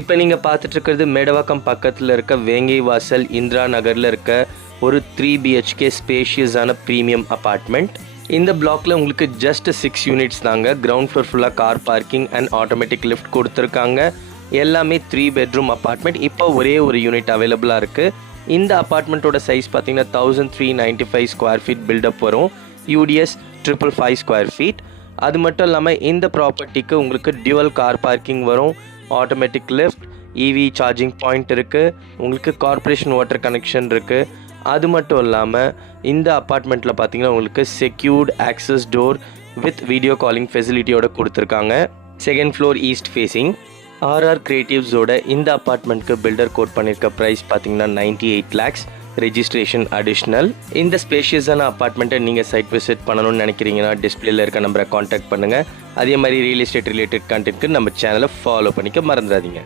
இப்போ நீங்கள் பார்த்துட்டு இருக்கிறது மேடவாக்கம் பக்கத்தில் இருக்க வேங்கை வாசல் இந்திரா நகரில் இருக்க ஒரு 3 BHK ஸ்பேஷியஸான ப்ரீமியம் அப்பார்ட்மெண்ட். இந்த பிளாக்ல உங்களுக்கு ஜஸ்ட் 6 யூனிட்ஸ் தாங்க. கிரவுண்ட் ஃப்ளோர் ஃபுல்லாக car parking and automatic lift கொடுத்துருக்காங்க. எல்லாமே 3 பெட்ரூம் அப்பார்ட்மெண்ட். இப்போ ஒரே ஒரு யூனிட் அவைலபிளாக இருக்குது. இந்த அப்பார்ட்மெண்ட்டோட சைஸ் பார்த்தீங்கன்னா 1395 ஸ்கொயர் ஃபீட் பில்டப் வரும். UDS 555 square feet. அது மட்டும் இல்லாமல் இந்த ப்ராப்பர்ட்டிக்கு உங்களுக்கு டியூவல் கார் பார்க்கிங் வரும், automatic lift, EV charging point இருக்குது, உங்களுக்கு கார்ப்பரேஷன் வாட்டர் கனெக்ஷன் இருக்குது. அது மட்டும் இல்லாமல் இந்த அப்பார்ட்மெண்ட்டில் பார்த்தீங்கன்னா உங்களுக்கு secured access door with video calling ஃபெசிலிட்டியோட கொடுத்துருக்காங்க. Second floor east facing. RR கிரியேட்டிவ்ஸோட இந்த அப்பார்ட்மெண்ட்க்கு பில்டர் கோட் பண்ணியிருக்க ப்ரைஸ் பார்த்தீங்கன்னா 98 lakhs, ரெஜிஸ்ட்ரேஷன் அடிஷ்னல். இந்த ஸ்பேஷியஸான அப்பார்ட்மெண்ட்டை நீங்கள் சைட் விசிட் பண்ணணும்னு நினைக்கிறீங்கன்னா டிஸ்பிளேல இருக்க நம்பரை காண்டாக்ட் பண்ணுங்கள். அதே மாதிரி ரியல் எஸ்டேட் ரிலேட்டட் கண்டென்ட்க்கு நம்ம சேனலை ஃபாலோ பண்ணிக்க மறந்துடாதீங்க.